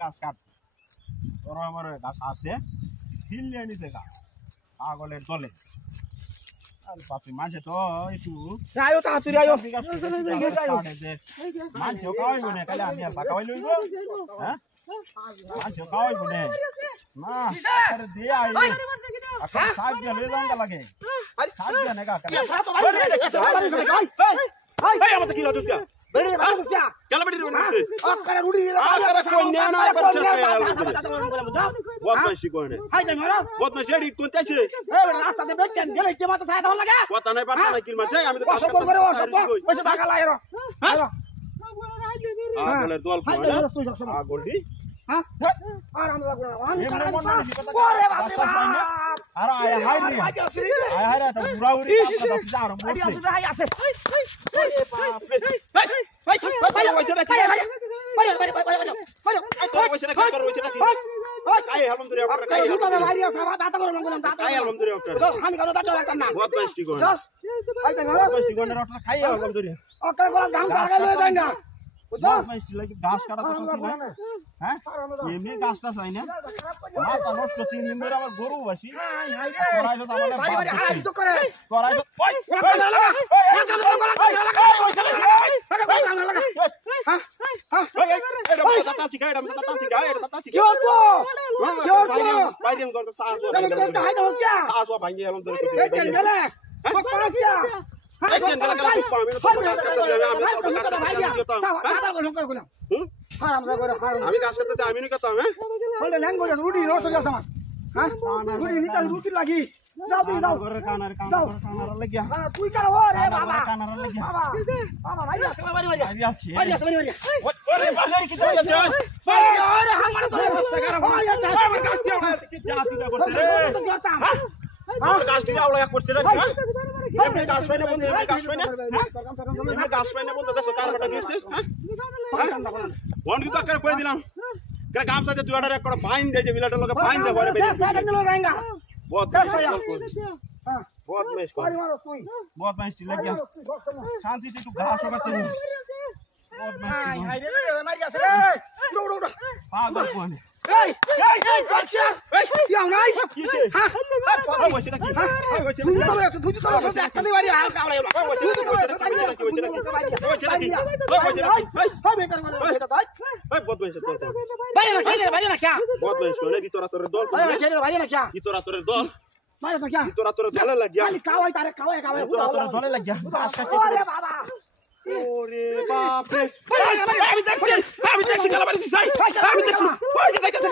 গাছ কাট বড় বড় গাছ আছে হিলিয়ে নিছে গাছ পাগলের দলে আর বাপি মাঝে তো একটু আয়ো তাড়াতাড়ি আয়ো মাঝে খাওয়াই বনে কালে আমি আর বাঁকা হইল হ্যাঁ মাঝে খাওয়াই বনে না আরে দে আই এখন সাজ দিয়ে লয়ে যাওয়া লাগে সাজ দিয়ে নেগা কালে এই আমাদের কি লাজ দিয়া বেড়ে বাস দিয়া কেলা বেড়ে রইছে আকারে রুডি আকারে কোন না না করছে বহুত মাসি কোন হাই দে মারা বহুত মাসি এডি কোন তাইছে এই রাস্তাতে বেকেন গেলে কি মাথা ছায়া দাও লাগে কথা নাই পাতা নাই কিল মাঝে আমি তো অসব করে অসব পয়সা টাকা লাগে হ্যাঁ আগলের দল হাই দে তুই যাস আগলডি হ্যাঁ আর আমরা লাগো ওরে বাপ রে আর আয় হাই রে আয় হাই রে বুড়াউরি কাপড় যা আর মোর হাই আছে ওরে বাপ রে ভাই কইছে নাকি তোর কইছে নাকি তোর কইছে নাকি কাই হালম ধরে ওটা কাই হালম ধরে ভাই আছে দাঁত করে মঙ্গলম দাঁত কাই হালম ধরে ওটা হানি কানো দাঁত রাখতাম না বহুত বেস্টি কোন হাই দে মারা বেস্টি কোন ওটা কাই হালম ধরে ওকে কোন গাম কাটা লয়ে যাই না বহুত বেস্টি লাগি ঘাস কাটা তো ঠিক না হ্যাঁ এমনি ঘাসটা চাই না মাথা নষ্ট 3 দিন ধরে আমার গরু বাসি হাই হাই রে করাইছো আমাদের ভাই ভাই হাই তো করে করাইছো ওই আমি কাজ করতেছি আমি নি করতাম হ্যাঁ রুটি নিতে রুটি লাগি যাও তুই যাও কানার লাগিয়া তুই কার ও রে বাবা কানার লাগিয়া বাবা বাবা ভাই আছে বাড়ি বাড়ি আমি আছি বাড়ি আছে বাড়ি বাড়ি ওরে বাড়ি কি যাচ্ছে আরে আমার তো রাস্তা খারাপ আমার কাজটি আমরা কি জাতি না করতে রে আমার কাজটি আমরা এক করতে রে এমনি কাজ পাই না বন্ধু এমনি কাজ পাই না এমনি কাজ পাই না বন্ধু দেখো কারটা দিয়েছে হ্যাঁ বন্ধ তো করে কই দিলাম কে গামছা যে দুয়াড়ার এক করে বাইন দেয় যে বিলাটার লগে বাইন দেয় ঘরে বেরিয়ে बहुत बहुत मैं इसको बहुत मैं स्टील लग गया शांति से तू घास होगा तेरे बहुत मैं हाय रे मार गया रे उड़ पागल कौन है ए चल क्या নাই हां ওই বসে নাকি ওই বসে নাকি তুই তো একটা নি বাড়ি আর কাওড়া ওই বসে নাকি ওই বসে নাকি ওই বসে নাকি हाय বেকার করে এটা কই ওই বহুত বসে তোর বাড়ি না क्या बहुत बस को की तोरा तोरे दल बारी ना क्या की तोरा तोरे दल मारे तो क्या तोरा तोरे दल लग गया खाली कावाई तारे कावाई तोरा तोरे दल लग गया अरे बाबा ओरे बाप रे আমি দেখছি কালা বাড়ি যাই আমি দেখছি ওই যে দেখতেছ